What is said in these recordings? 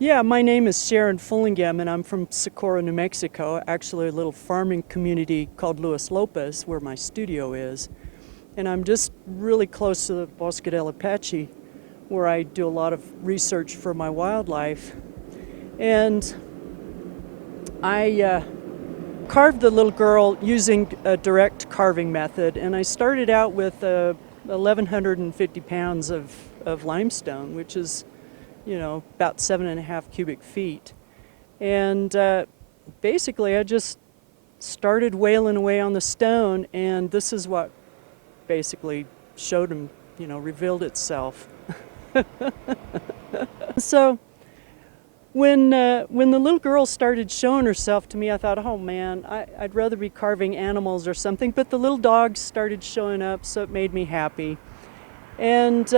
Yeah, my name is Sharon Foolinggame, and I'm from Socorro, New Mexico, actually a little farming community called Luis Lopez, where my studio is. And I'm just really close to the Bosque del Apache, where I do a lot of research for my wildlife. And I carved the little girl using a direct carving method, and I started out with 1,150 pounds of limestone, which is about 7.5 cubic feet. And basically, I just started wailing away on the stone, and this is what basically showed him, revealed itself. So when the little girl started showing herself to me, I thought, oh man, I'd rather be carving animals or something. But the little dogs started showing up, so it made me happy. And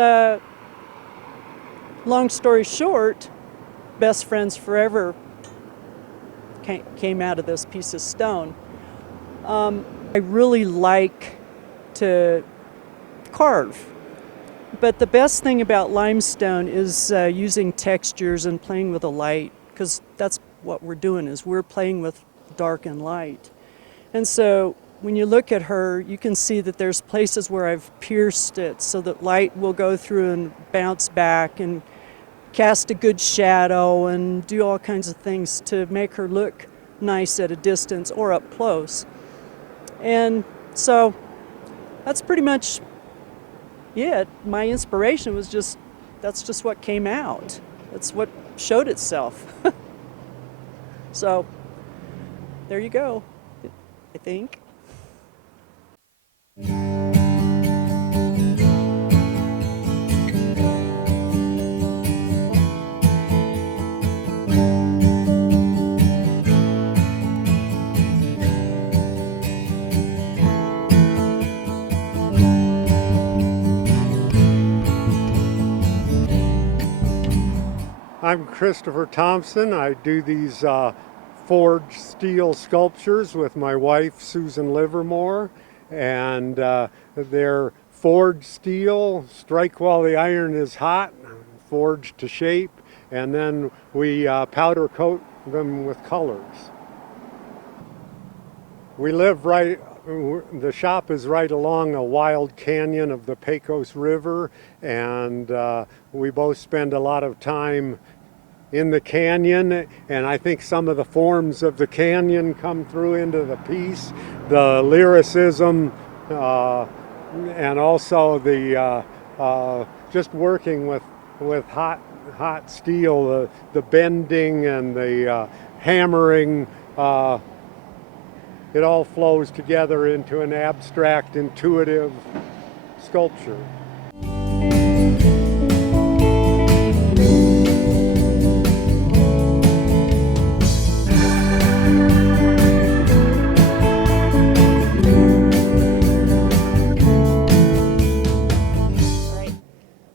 long story short, best friends forever came out of this piece of stone. I really like to carve, but the best thing about limestone is using textures and playing with the light, because that's what we're doing, is we're playing with dark and light. And so when you look at her, you can see that there's places where I've pierced it so that light will go through and bounce back and cast a good shadow and do all kinds of things to make her look nice at a distance or up close. And so that's pretty much it. My inspiration was that's just what came out. That's what showed itself. So there you go, I think. I'm Christopher Thompson. I do these forged steel sculptures with my wife, Susan Livermore, and they're forged steel, strike while the iron is hot, forged to shape, and then we powder coat them with colors. We live the shop is right along a wild canyon of the Pecos River, and we both spend a lot of time in the canyon, and I think some of the forms of the canyon come through into the piece, the lyricism, and also the just working with hot steel, the bending and the hammering. It all flows together into an abstract, intuitive sculpture.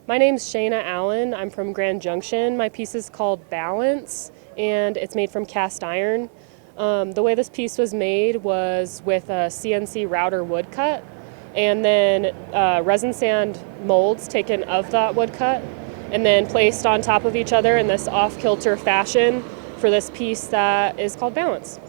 My name's Shayna Allen. I'm from Grand Junction. My piece is called Balance, and it's made from cast iron. The way this piece was made was with a CNC router woodcut, and then resin sand molds taken of that woodcut, and then placed on top of each other in this off-kilter fashion for this piece that is called Balance.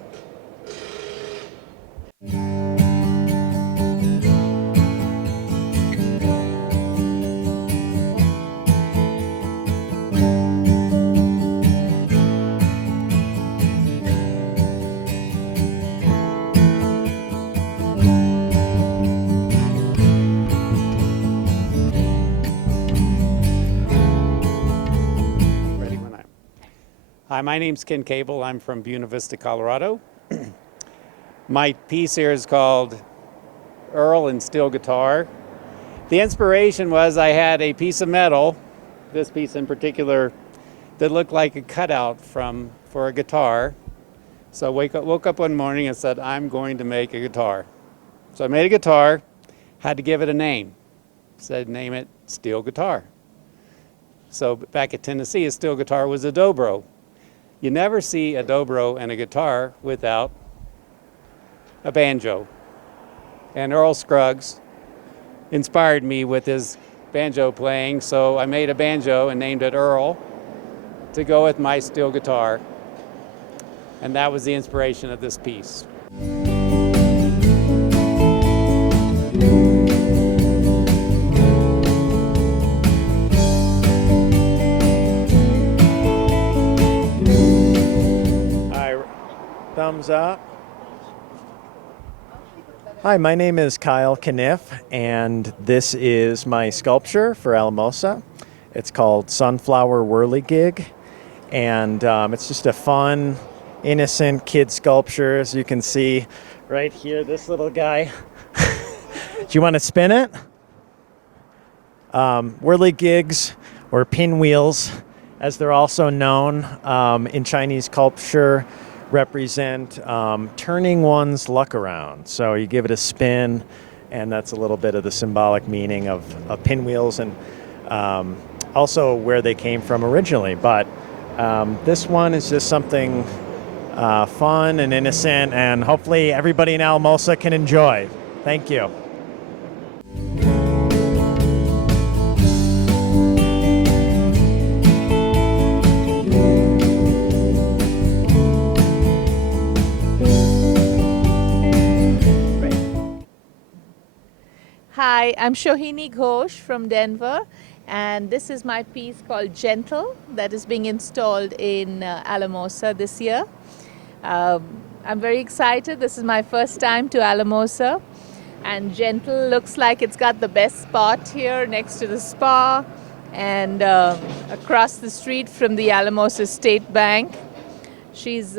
Hi, my name's Ken Cable. I'm from Buena Vista, Colorado. My piece here is called Earl and Steel Guitar. The inspiration was I had a piece of metal, this piece in particular, that looked like a cutout for a guitar. So I woke up one morning and said, I'm going to make a guitar. So I made a guitar, had to give it a name. Said, name it Steel Guitar. So back at Tennessee, a steel guitar was a dobro. You never see a dobro and a guitar without a banjo. And Earl Scruggs inspired me with his banjo playing, so I made a banjo and named it Earl. to go with my steel guitar. And that was the inspiration of this piece. Thumbs up. Hi, my name is Kyle Caniff, and this is my sculpture for Alamosa. It's called Sunflower Whirligig, and it's just a fun, innocent kid sculpture. As you can see right here, this little guy. Do you want to spin it? Whirligigs, or pinwheels, as they're also known in Chinese culture, represent turning one's luck around. So you give it a spin, and that's a little bit of the symbolic meaning of pinwheels, and also where they came from originally. But this one is just something fun and innocent, and hopefully everybody in Alamosa can enjoy. Thank you. Hi, I'm Shohini Ghosh from Denver, and this is my piece called Gentle that is being installed in Alamosa this year. I'm very excited. This is my first time to Alamosa, and Gentle looks like it's got the best spot here next to the spa and across the street from the Alamosa State Bank. She's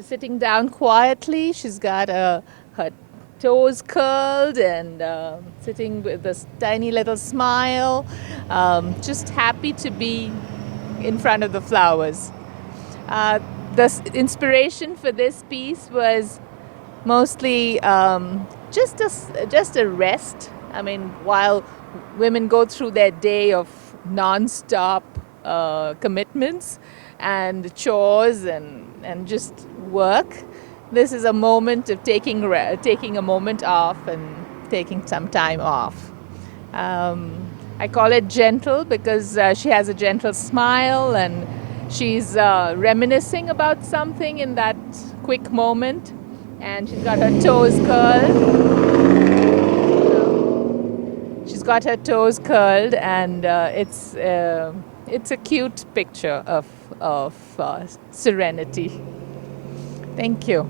sitting down quietly. She's got her toes curled and sitting with this tiny little smile, just happy to be in front of the flowers. The inspiration for this piece was mostly just a rest. I mean, while women go through their day of non-stop commitments and chores and just work, this is a moment of taking a moment off and taking some time off. I call it gentle because she has a gentle smile and she's reminiscing about something in that quick moment, and she's got her toes curled. And it's a cute picture of serenity. Thank you.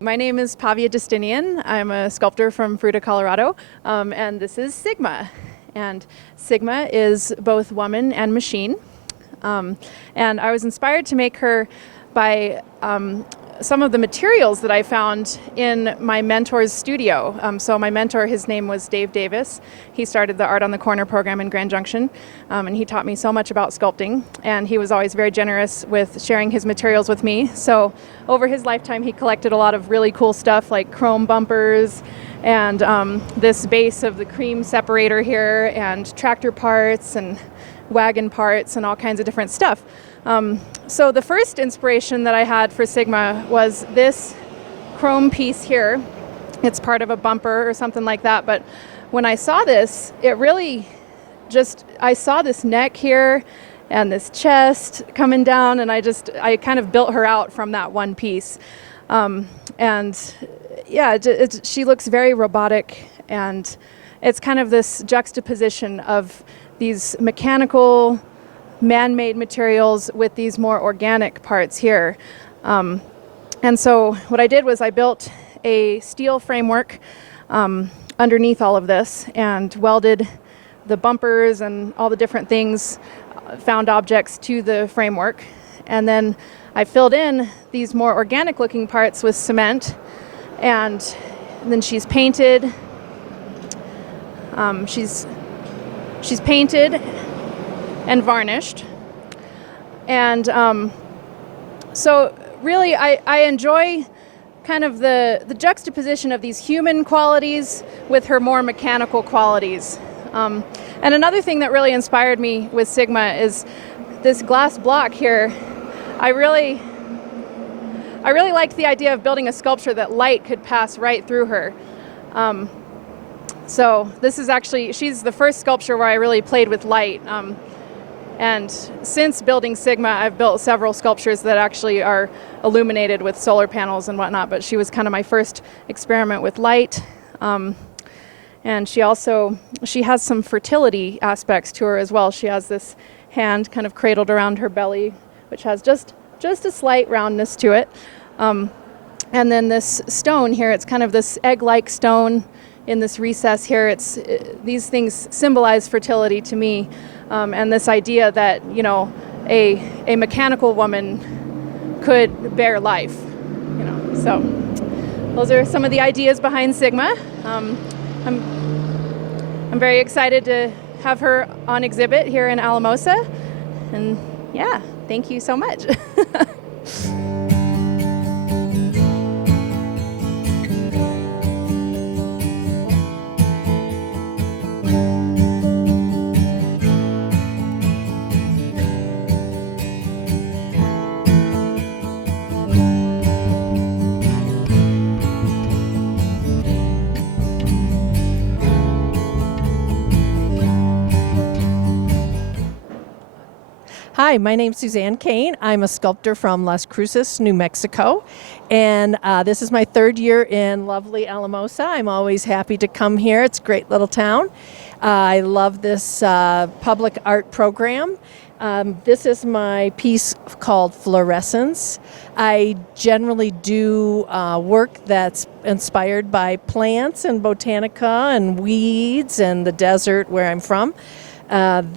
My name is Octavia Justinian. I'm a sculptor from Fruita, Colorado, and this is Sigma. And Sigma is both woman and machine. And I was inspired to make her by some of the materials that I found in my mentor's studio. So my mentor, his name was Dave Davis. He started the Art on the Corner program in Grand Junction, and he taught me so much about sculpting, and he was always very generous with sharing his materials with me. So over his lifetime, he collected a lot of really cool stuff like chrome bumpers and this base of the cream separator here, and tractor parts and wagon parts and all kinds of different stuff. So the first inspiration that I had for Sigma was this chrome piece here. It's part of a bumper or something like that, but when I saw this, it really I saw this neck here and this chest coming down, and I kind of built her out from that one piece. And yeah, she looks very robotic, and it's kind of this juxtaposition of these mechanical, man-made materials with these more organic parts here. And so what I did was I built a steel framework underneath all of this and welded the bumpers and all the different things, found objects to the framework. And then I filled in these more organic looking parts with cement, and then she's painted. She's painted and varnished. And so really I enjoy kind of the juxtaposition of these human qualities with her more mechanical qualities. And another thing that really inspired me with Sigma is this glass block here. I really liked the idea of building a sculpture that light could pass right through her. So this is actually, she's the first sculpture where I really played with light. And since building Sigma, I've built several sculptures that actually are illuminated with solar panels and whatnot, but she was kind of my first experiment with light. And she has some fertility aspects to her as well. She has this hand kind of cradled around her belly, which has just a slight roundness to it. And then this stone here, it's kind of this egg-like stone in this recess here. These things symbolize fertility to me. And this idea that, you know, a mechanical woman could bear life, you know. So those are some of the ideas behind Sigma. I'm very excited to have her on exhibit here in Alamosa. And yeah, thank you so much. Hi, my name's Suzanne Kane. I'm a sculptor from Las Cruces, New Mexico, and this is my third year in lovely Alamosa. I'm always happy to come here. It's a great little town. I love this public art program. This is my piece called Fluorescence. I generally do work that's inspired by plants and botanica and weeds and the desert where I'm from.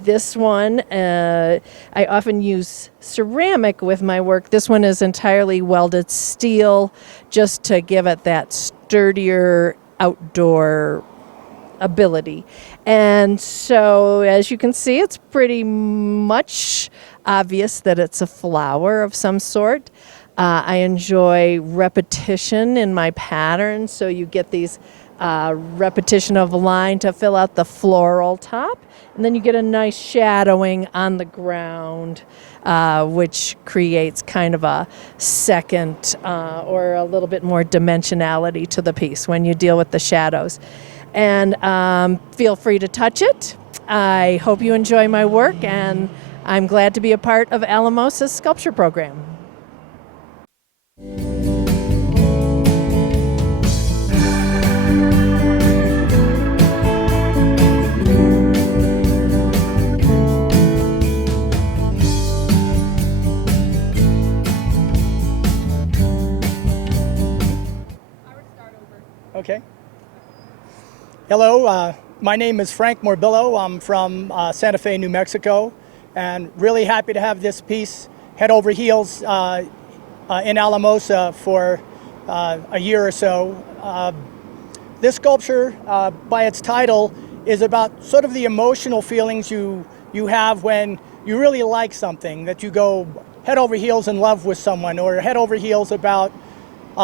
This one, I often use ceramic with my work. This one is entirely welded steel just to give it that sturdier outdoor ability. And so, as you can see, it's pretty much obvious that it's a flower of some sort. I enjoy repetition in my patterns, so you get these repetition of a line to fill out the floral top. And then you get a nice shadowing on the ground, which creates kind of a second or a little bit more dimensionality to the piece when you deal with the shadows. And feel free to touch it. I hope you enjoy my work, and I'm glad to be a part of Alamosa's sculpture program. Okay. Hello, my name is Frank Billo. I'm from Santa Fe, New Mexico, and really happy to have this piece head over heels in Alamosa for a year or so. This sculpture, by its title, is about sort of the emotional feelings you have when you really like something, that you go head over heels in love with someone, or head over heels about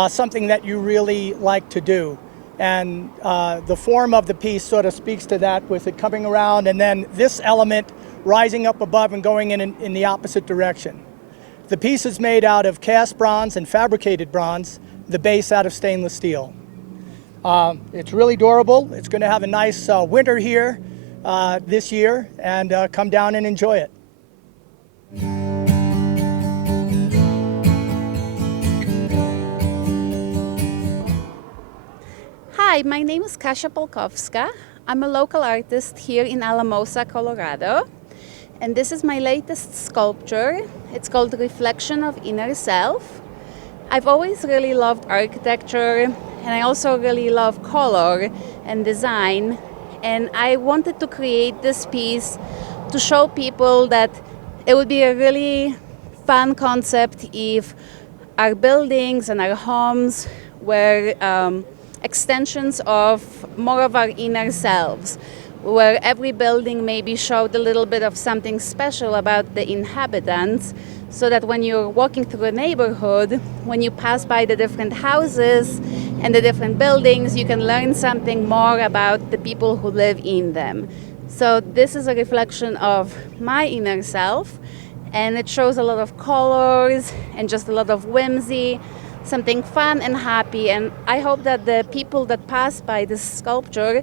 something that you really like to do. And the form of the piece sort of speaks to that, with it coming around and then this element rising up above and going in the opposite direction. The piece is made out of cast bronze and fabricated bronze, the base out of stainless steel. It's really durable. It's going to have a nice winter here this year, and come down and enjoy it. Hi, my name is Kasia Volkov Ska. I'm a local artist here in Alamosa, Colorado. And this is my latest sculpture. It's called Reflection of Inner Self. I've always really loved architecture, and I also really love color and design. And I wanted to create this piece to show people that it would be a really fun concept if our buildings and our homes were extensions of more of our inner selves, where every building maybe showed a little bit of something special about the inhabitants, so that when you're walking through a neighborhood, when you pass by the different houses and the different buildings, you can learn something more about the people who live in them. So this is a reflection of my inner self, and it shows a lot of colors and just a lot of whimsy, something fun and happy. And I hope that the people that pass by this sculpture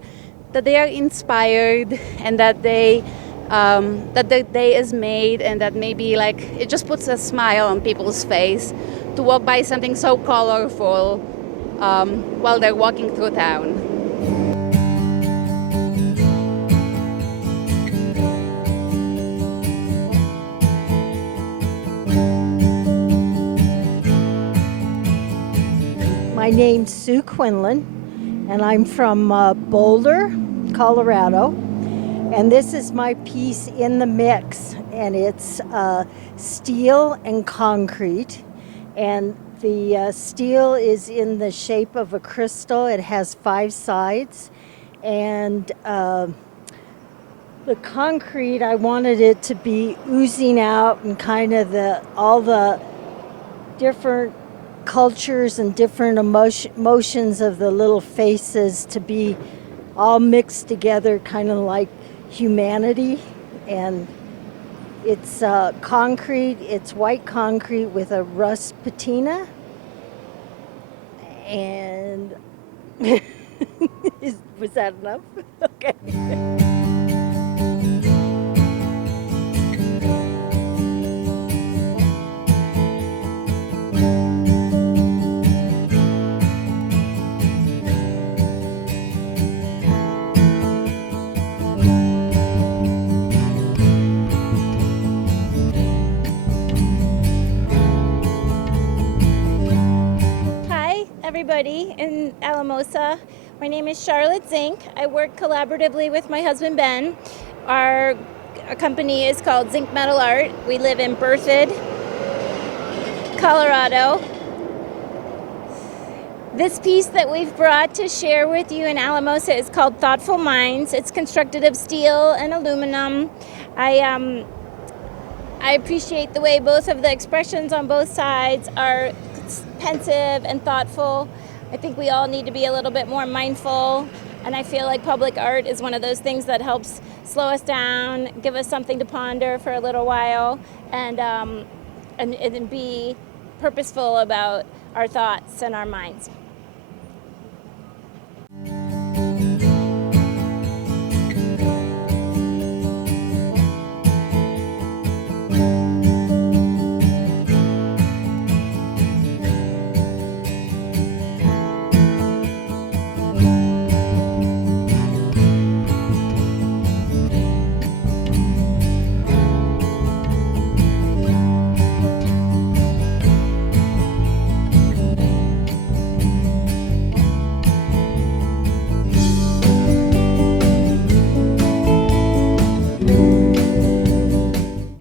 they are inspired, and that that the day is made, and that maybe like it just puts a smile on people's face to walk by something so colorful while they're walking through town. My name's Sue Quinlan, and I'm from Boulder, Colorado. And this is my piece in the mix, and it's steel and concrete. And the steel is in the shape of a crystal. It has 5 sides. And the concrete, I wanted it to be oozing out, and kind of all the different cultures and different emotions of the little faces to be all mixed together, kind of like humanity. And it's concrete, it's white concrete with a rust patina. And was that enough? Okay. Everybody in Alamosa. My name is Charlotte Zink. I work collaboratively with my husband Ben. Our company is called Zink Metal Art. We live in Berthoud, Colorado. This piece that we've brought to share with you in Alamosa is called Thoughtful Minds. It's constructed of steel and aluminum. I appreciate the way both of the expressions on both sides are pensive and thoughtful. I think we all need to be a little bit more mindful, and I feel like public art is one of those things that helps slow us down, give us something to ponder for a little while, and be purposeful about our thoughts and our minds.